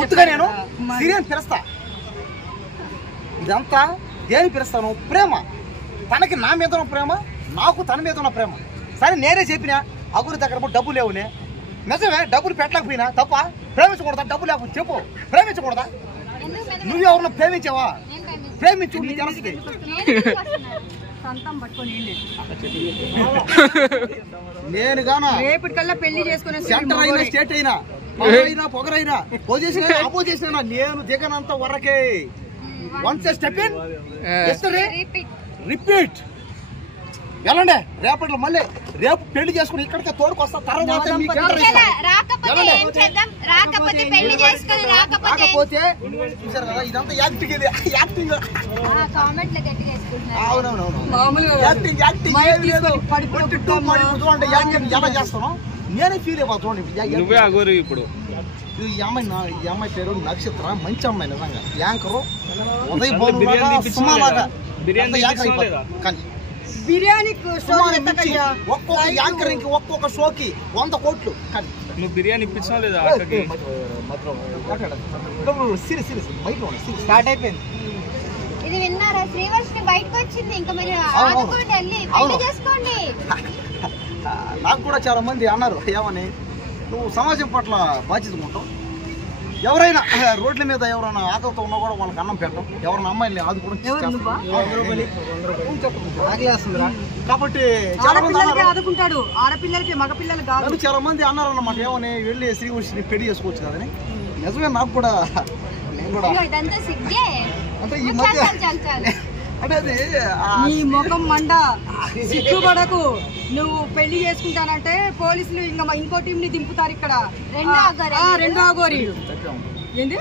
ముద్దుగా నేను సిరియన్ పిలుస్తా. ఇదంతా దేని పిలుస్తాను? ప్రేమ. తనకి నా మీద ఉన్న ప్రేమ, నాకు తన మీద ఉన్న ప్రేమ. సరే నేనే చెప్పినా అగురి దగ్గర డబ్బులు లేవునే, నిజమే డబ్బులు పెట్టలేకపోయినా తప్ప. ప్రేమించకూడదా? డబ్బు లేకపోతే చెప్పు, ప్రేమించకూడదా? నువ్వు ఎవరన్నా ప్రేమించావా? ప్రేమించు, నీకు తెలుస్తుంది. నేను గానా రేపటికల్లా పెళ్లి చేసుకునే సెంటర్ అయినా స్టేట్ అయినా పొగరైనా పొజిషన్ అపోజిషన్ నేను దిగనంత వరకే. Once step in repeat. వెళ్ళండి రేపట్లో మళ్ళీ రేపు పెళ్లి చేసుకుని ఇక్కడికే తోడుకొస్తా. తర్వాత రాకపోతే చూసారు కదా ఇదంతా యాక్టింగ్. ఇది యాక్టింగ్. యాక్టింగ్ ఎలా చేస్తాను నేనే ఫీల్ అయిపోతాను. ఇప్పుడు ఈ అమ్మాయి పేరు నక్షత్ర, మంచి అమ్మాయి నిజంగా. యాంకరు ఉదయ్ సుమాలాగా కానీ బిర్యానీ ఒక్కొక్క యాంకరింగ్ ఒక్కొక్క షోకి 100 కోట్లు. కానీ నువ్వు బిర్యానీ ఇప్పించావు లేదా? స్టార్ట్ అయిపోయింది. ఇది విన్నారా? శ్రీవర్షిని బయటకు వచ్చింది. ఇంకా మీరు ఆడుకోండి, వెళ్ళి పెళ్లి చేసుకోండి. నాకు కూడా చాలా మంది అన్నారు ఏమని, నువ్వు సమాజం పట్ల బాధ్యత ఉంటావు. ఎవరైనా రోడ్ల మీద ఎవరైనా ఆకలితో ఉన్నా కూడా వాళ్ళకి అన్నం పెట్టడం, ఎవరైనా అమ్మాయిని ఆదుకోవడం. కాబట్టి ఆదుకుంటాడు ఆడపిల్లలకి, మగపిల్లలు కాదు. చాలా మంది అన్నారు అన్నమాట ఏమని, వెళ్ళి శ్రీవర్షిని పెళ్లి చేసుకోవచ్చు కదని. నిజమే, నాకు కూడా నేను కూడా అంటే ఈ మధ్య అంటే అది నీ ముఖం మండ, సిగ్గుపడకు. నువ్వు పెళ్లి చేసుకుంటానంటే పోలీసులు ఇంకో టీం ని దింపుతారు ఇక్కడ. రెండో అగోరి ఏంది?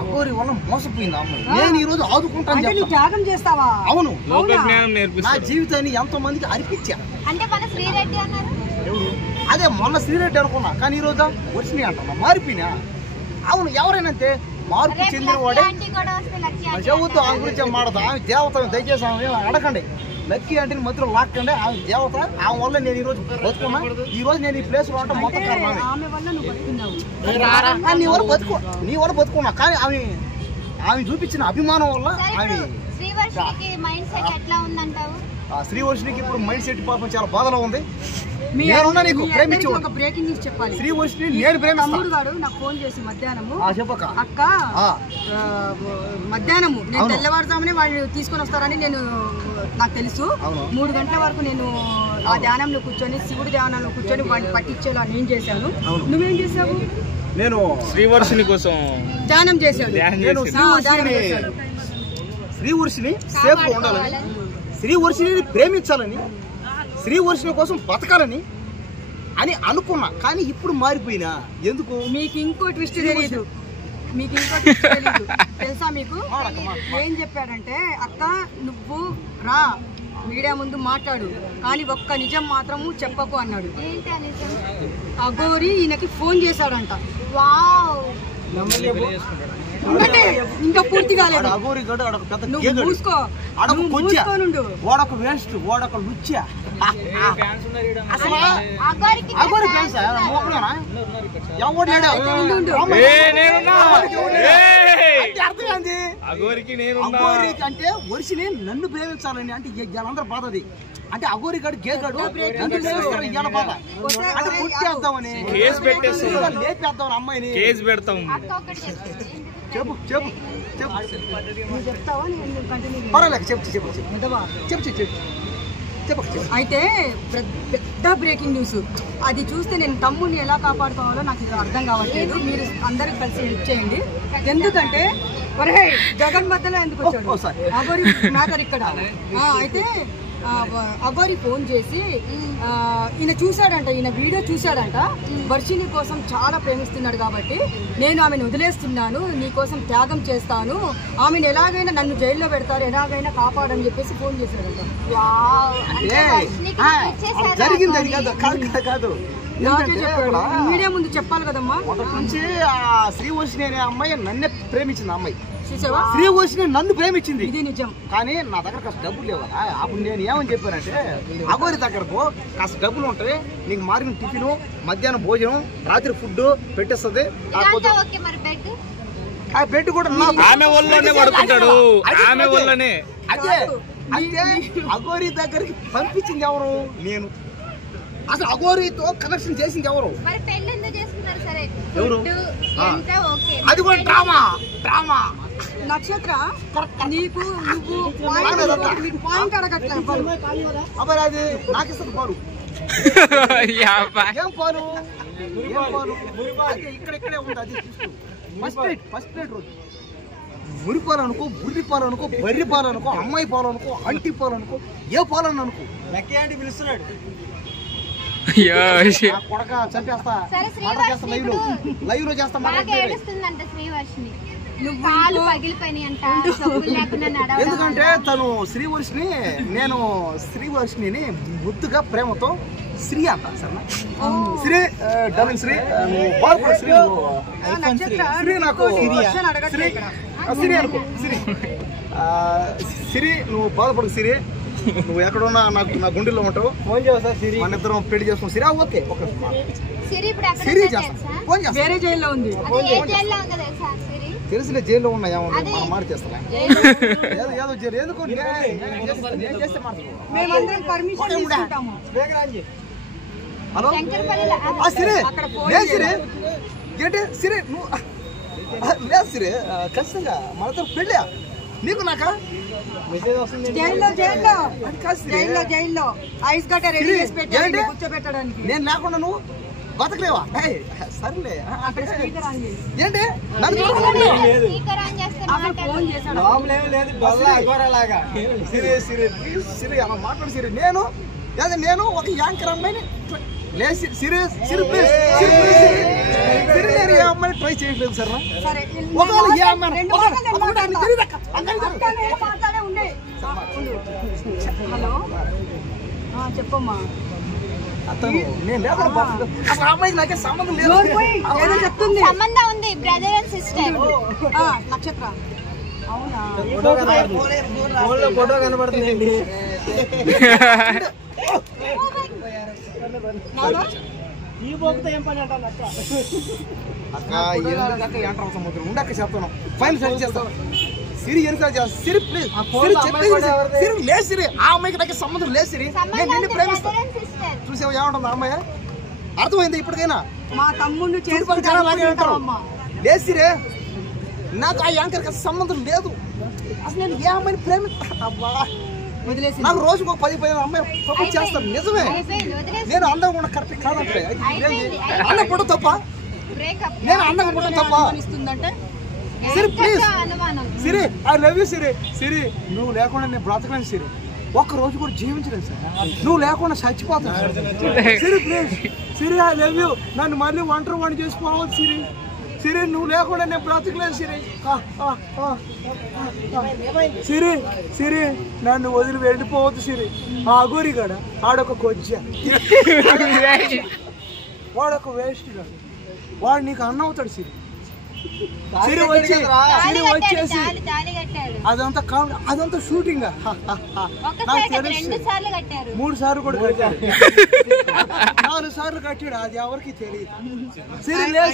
అగోరి వల్ల మోసపోయింది అమ్మాయి. నేను ఈ రోజు ఆదుకుంటాను. నువ్వు త్యాగం చేస్తావా? అవును, నా జీవితాన్ని ఎంతో మందికి అర్పించా. అంటే మన శ్రీరెడ్డి అన్నారు. అదే మొన్న శ్రీరెడ్డి అనుకున్నా, కానీ ఈ రోజు వచ్చినాయి అంటున్నా, మారిపోయినా. అవును, ఎవరైనా అంతే మార్పు చెందిన వాడే. చెబుతూ ఆమె గురించి మాడతా. ఆమె దేవత, దయచేసి ఆమె అడగండి. లక్కీ అంటే మధ్యలో లాక్కండి. ఆమె దేవత. ఆమె వల్ల నేను ఈ రోజు బతుకున్నా. ఈ రోజు నేను ఈ ప్లేస్ లో అంటే మొత్తం నీ వల్ల బతుకున్నా. కానీ ఆమె చూపించిన అభిమానం వల్ల ఆమె శ్రీవర్షినికి ఇప్పుడు మైండ్ సెట్ పాపం చాలా బాధలో ఉంది. బ్రేకింగ్ న్యూస్ చెప్పాలి. శ్రీవర్షిని నేను తమ్ముడు గారు నాకు ఫోన్ చేసి మధ్యాహ్నము, అక్క మధ్యాహ్నము నేను తెల్లవారుజామునే వాళ్ళు తీసుకొని వస్తారని నాకు తెలుసు. 3 గంటల వరకు నేను ఆ ధ్యానంలో కూర్చొని, శివుడి ధ్యానంలో కూర్చొని వాడిని పట్టించేలా నేను చేశాను. నువ్వేం చేసావు? నేను శ్రీవర్షిని కోసం ధ్యానం చేశాడు. శ్రీవర్షిని సేఫ్ గా ఉండాలని, శ్రీవర్షిని ప్రేమించాలని, శ్రీవర్షిని కోసం బతకాలని అని అనుకున్నా. కానీ ఇప్పుడు మారిపోయినా ఎందుకు? మీకు ఇంకో ట్విస్ట్ తెలియదు. తెలుసా మీకు? ఏం చెప్పాడంటే, అక్క నువ్వు రా మీడియా ముందు మాట్లాడు, కానీ ఒక్క నిజం మాత్రము చెప్పకు అన్నాడు. అగోరి ఈయనకి ఫోన్ చేశాడంట. ఇంకా పూర్తి కాలేదు. మూసుకో, వాడొక వేస్ట్, వాడొక లుచ్చా. అంటే వర్షిని నన్ను ప్రేమించాలని అంటే అందరూ బాధ. అది అంటే అగోరి గడు గేగాడు బాధ అంటే పుట్టేద్దామని లేపేద్దామని అమ్మాయిని చెప్పు చెప్పు పర్వాలేదు చెప్పు చెప్పు చెప్పు చెప్పు. అయితే పెద్ద బ్రేకింగ్ న్యూస్ అది చూస్తే నేను తమ్ముడిని ఎలా కాపాడుకోవాలో నాకు అర్థం కావట్లేదు. మీరు అందరూ కలిసి హెల్ప్ చేయండి. ఎందుకంటే జగన్ మధ్యలో ఎందుకు వచ్చాడు అగోరి మ్యాటర్ ఇక్కడ. అయితే అగోరి ఫోన్ చేసి ఈయన చూశాడంట, ఈయన వీడియో చూశాడంట. వర్షిని కోసం చాలా ప్రేమిస్తున్నాడు కాబట్టి నేను ఆమెను వదిలేస్తున్నాను, నీ కోసం త్యాగం చేస్తాను, ఆమెను ఎలాగైనా నన్ను జైల్లో పెడతారు, ఎలాగైనా కాపాడని చెప్పేసి ఫోన్ చేశాడంట. జరిగింది అది కాదు కాదు. నాకే చెప్పాడు. మీడియా ముందు చెప్పాలి కదమ్మా. మొదటి నుంచి ఆ శ్రీవర్షిణి అనే అమ్మాయి నన్నే ప్రేమించింది. ఆ అమ్మాయి చూసావా, శ్రీవర్షిణి నన్ను ప్రేమించింది. ఇది నిజం. కానీ నా దగ్గర కాస్త డబ్బులు లేవు కదా. అప్పుడు నేను ఏమని చెప్పానంటే, అగోరి దగ్గరకు కాస్త డబ్బులు ఉంటాయి, నీకు మార్నింగ్ టిఫిన్, మధ్యాహ్నం భోజనం, రాత్రి ఫుడ్ పెట్టేస్తుంది. ఆ బెడ్ కూడా ఆమె వల్లనే పడుకుంటాడు, ఆమె వల్లనే. అదే అంటే అగోరి దగ్గరికి పంపించింది ఎవరు? నేను. అసలు అగోరితో కనెక్షన్ చేసింది ఎవరు? ఎవరు? అది కూడా డ్రామా. డ్రామా. నక్షత్ర, నీకు నువ్వు పాయింట్ అడగట్లేదు. అబ్బాయి అది నాకు ఇస్తుంది పాలు. ఏం పాలు? ఏం పాలు? ఇక్కడే ఉంది. అది ఫస్ట్ ప్లేట్ రోజు మురి పాలు అనుకో, బుర్రి పాలు అనుకో, బర్రి పాలు అనుకో, అమ్మాయి పాలు అనుకో, అంటి పాలు అనుకో, ఏ పాలు అని అనుకో. లక్కీ ఆంటీ పిలుస్తున్నాడు. కొడక చంపేస్తా. లైవ్ లో చేస్తా. ఎందుకంటే తను శ్రీవర్షిని, నేను శ్రీవర్షిని ముద్దుగా ప్రేమతో శ్రీ అంట. సరేనా? శ్రీ డబుల్ శ్రీ, నువ్వు బాధపడ శ్రీ. శ్రీ నాకు శ్రీ అనుకో. శ్రీ నువ్వు బాధపడకు. శ్రీ నువ్వు ఎక్కడున్నా నాకు నా గుండెల్లో ఉంటావు. ఫోన్ చేస్తా. మన ఇద్దరం పెళ్లి చేసుకున్నాం. శ్రీ ఓకే. శ్రీ చేస్తాం. ఫోన్ చేస్తా. వేరే జైల్లో ఉంది. తెలుసులే, జైల్లో ఉన్నాయా మనం మాట చేస్తా. ఏదో జైలు ఎందుకు హలో సిరి సిరి ఏంటి సిరి నువ్వు లేదు సిరి ఖచ్చితంగా మనతో పెళ్ళా నీకు నాకా నేను లేకుండా నువ్వు బతకలేవా? సర్లే ఏంటి సిరి అలా మాట్లాడు సిరి. నేను ఒక యాంకర్ అమ్మాయిని అమ్మాయిని ట్రై చేయట్లేదు సార్. హలో చెప్పమ్మా. అతను నేను లేకుండా అసలు అమ్మాయికి నాకే సంబంధం లేదు. చెప్తుంది సంబంధం ఉంది, బ్రదర్ అండ్ సిస్టర్. నక్షత్ర అవునా? ఫోటో కనబడుతుందండి. ఉండక్క చెప్తాను. ఫైన్ సెట్ చేస్తాను. సిరి సిరి ప్లీజ్ సిరి లేదు. సిరి ఆ అమ్మాయికి నాకు సంబంధం లేదు. సిరి నేను నిన్ను ప్రేమిస్తాను. చూసావు ఏమంటుంది ఆ అమ్మాయి? అర్థమైంది ఇప్పటికైనా? మా తమ్ముడు లేదు సిరే, నాకు ఆ యాంకర్ సంబంధం లేదు. అసలు నేను ఏ అమ్మాయిని ప్రేమిస్తా వదిలేసి నాకు రోజుకు 10-15 అమ్మాయి ప్రపోజ్ చేస్తాను. నిజమే, నేను అందం కూడా కరెక్ట్ కాదంటే అన్న కూడా తప్ప. నేను అందం కూడా తప్ప. Siri please Siri I love you Siri. Siri నువ్వు లేకుండా నేను బ్రతకలేను సిరి. ఒక్క రోజు కూడా జీవించలేదు సార్. నువ్వు లేకుండా చచ్చిపోతాను Siri. Please Siri I love you. నన్ను మళ్ళీ ఒంటరి చేసుకోవాలి సిరి. సిరి నువ్వు లేకుండా నేను బ్రతకలేదు సిరి. సిరి సిరి నన్ను వదిలి వెళ్ళిపోవద్దు సిరి. ఆ అగోరిగాడ ఆడొక కొజ్జ, వాడొక వేస్ట్ గాడు, వాడు నీకు అన్న అవుతాడు సిరి. సిరి వచ్చేసి అదంతా షూటింగ్. నాకు తెలుసు 3 సార్లు కూడా కట్టాడు, 4 సార్లు కట్టాడు. అది ఎవరికి తెలియదు. సిరి లేదు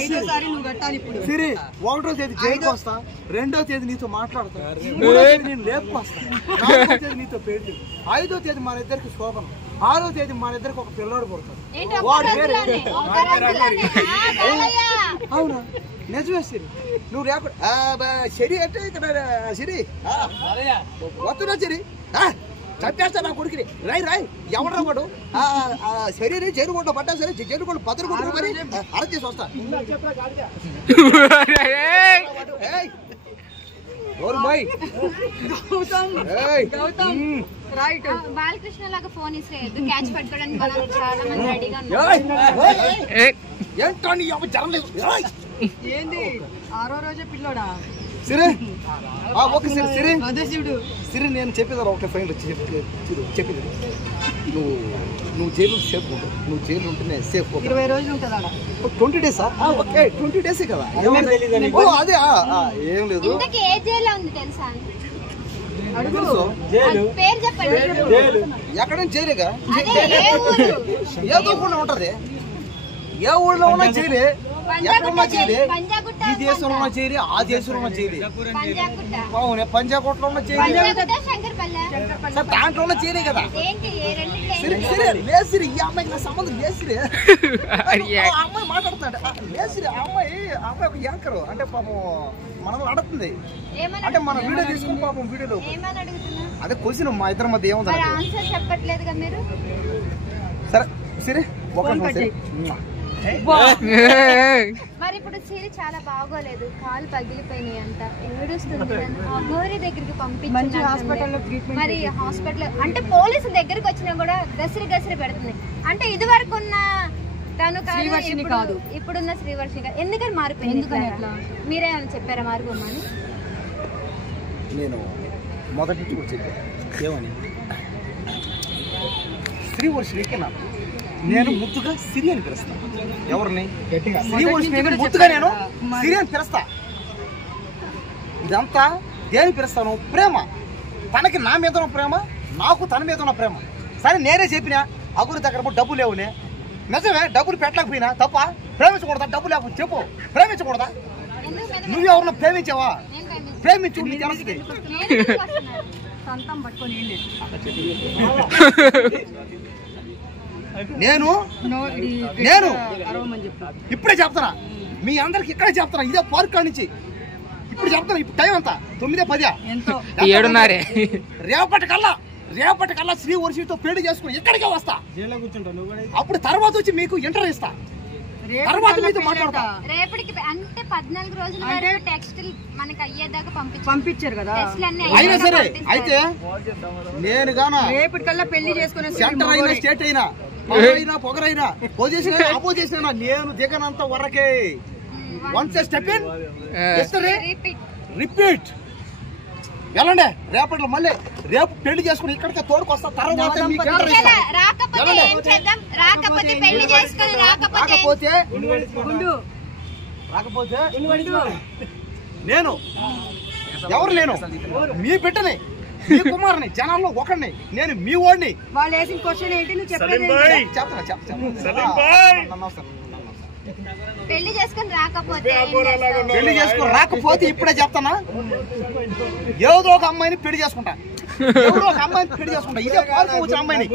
సిరి. 1వ తేదీ జైలుకి వస్తా, 2వ తేదీ నీతో మాట్లాడతా, 3వ తేదీ నేను లేపుకొస్తా, 4వ తేదీ నీతో పెళ్లి, 5వ తేదీ మన ఇద్దరికి శోభనం, 6వ తేదీ మన ఇద్దరికి ఒక పిల్లోడు పుడతాడు. అవునా? నిజమే సిరి. నువ్వు లేకుండా సిరి అంటే ఇక్కడ సిరి వస్తున్నా సిరి. చంపేస్తా నా కొడుకుని. రాయ్ ఎవడరా వాడు? శరీరం జైలు కొండ పడ్డా సరే, జైలు కొండ భద్ర కొడుకు మరి అరెస్ట్ చేసి వస్తా. బాలకృష్ణ లాగా ఫోన్ ఇస్తే క్యాచ్ పట్టుకోవడానికి చాలా మంది రెడీగా ఉన్నారు. ఏంది 6వ రోజే పిల్లోడా? సిరి ఓకే సిరి సిరి అదే శివుడు సిరి నేను చెప్పేదా ఒకటే ఫైన్ చెప్పేది నువ్వు జైలు సేఫ్ ఉంటావు. నువ్వు జైలు ఉంటేనే సేఫ్. 20 రోజులు ఉంటుంది అలా. 20 డేసా? ఓకే 20 డేసే కదా. అదే ఏం లేదు. ఇంతకీ ఏ జైల్లో ఉంది తెలుసా? అడుగు. పేరు చెప్పండి. ఎక్కడైనా జైలేగా? అదే ఏ ఊరు? ఏదో కూడా ఉంటది. ఏ ఊళ్ళో ఉన్న జైలే, ఎక్కడున్నా జైలే. పంజాగుట్ట, ఈ దేశంలో ఉన్న జైలే, ఆ దేశంలో ఉన్న జైలే. పంజాగుట్ట, అవునే పంజాగుట్టలో ఉన్న జైలే. పంజాగుట్ట, శంకర్పల్లె. సార్ దాంట్లో ఉన్న జైలే కదా. ఏంటి రెండిట్లో సిరి సిరి లేసిరి ఈ అమ్మాయికి నా సంబంధం లేసిరి. ఆ అమ్మాయి మాట్లాడుతున్నాడు. లేసిరి ఆ అమ్మాయి ఒక యాంకర్ అంటే పాపం మనం అడుగుతుంది. అంటే మన వీడియో తీసుకుని పాపం వీడియోలో ఏమని అడుగుతున్నా? అదే క్వశ్చన్ మా ఇద్దరి మధ్య ఏముంది ఆన్సర్ చెప్పట్లేదుగా మీరు. సరే సిరి ఒక మరి ఇప్పుడు చీర చాలా బాగోలేదు, కాలు పగిలిపోయినాయి అంట, ఏడుస్తుంది. ఆ గోరి దగ్గరికి మంచి హాస్పిటల్లో పంపించి ట్రీట్మెంట్ మరి హాస్పిటల్ అంటే పోలీసు దగ్గరికి వచ్చినా కూడా గసిరి పెడుతుంది. అంటే ఇది వరకు ఉన్న తను శ్రీవర్షిని కాదు, ఇప్పుడున్న శ్రీవర్షిని కాదు. ఎందుకని మారిపోయింది? మీరేమని చెప్పారా మారిపోమని? నేను మొదటి నుంచి కూడా చెప్పాను ఏమని, శ్రీవర్షినికి నాకు నేను ముద్దుగా సిరి అని పిలుస్తాను. ఎవరిని? శ్రీవర్షిని ముద్దుగా నేను సిరి అని పిలుస్తా. ఇదంతా దేని పిలుస్తాను? ప్రేమ. తనకి నా మీద ఉన్న ప్రేమ, నాకు తన మీద ఉన్న ప్రేమ. సరే నేనే చెప్పినా అగురి దగ్గర డబ్బు లేవునే, నిజమే డబ్బులు పెట్టలేకపోయినా తప్ప. ప్రేమించకూడదా? డబ్బు లేకపోతే చెప్పు, ప్రేమించకూడదా? నువ్వెవరన్నా ప్రేమించావా? ప్రేమించు, నీకు తెలుస్తుంది. సంతం పట్టుకొని నేను ఇప్పుడే చెప్తానా మీ అందరికి, ఇక్కడే చెప్తానా. ఇదే పార్క్ కాడి నుంచి ఇప్పుడు చెప్తాను. ఇప్పుడు టైం అంతా 9:10 7:30. రేపటి కల్లా శ్రీవర్షితో పెళ్లి చేసుకుని ఇక్కడికే వస్తా. అప్పుడు తర్వాత వచ్చి మీకు ఇంటర్వ్యూ ఇస్తా. తర్వాత మీతో మాట్లాడతా. రేపటికి అంటే 14 రోజుల వరకు టెక్స్టైల్ మనకి అయ్యేదాకా పంపించారు కదా. అయినా సరే అయితే నేను గానా రేపటికల్లా పెళ్లి చేసుకునే సెంటర్ అయినా స్టేట్ అయినా పొగరైనా పొజిషన్ అయినా అపోజిషన్ అయినా నేను దిగనంత వరకే. Once step in repeat. వెళ్ళండి. రేపట్లో మళ్ళీ రేపు పెళ్లి చేసుకుని ఇక్కడికే తోడుకొస్తా. తర్వాత రాకపోతే నేను ఎవరు లేను, మీ బిడ్డని, మీ కుమారుని, జనాల్లో ఒకడిని, నేను మీ వాడిని. వాళ్ళు వేసిన క్వశ్చన్ ఏంటి నువ్వు చెప్పలేదు? పెళ్లి చేసుకుని రాకపోతే ఇప్పుడే చెప్తానా, ఏదో ఒక అమ్మాయిని పెళ్లి చేసుకుంటా. ఇదే పార్కు వచ్చిన అమ్మాయిని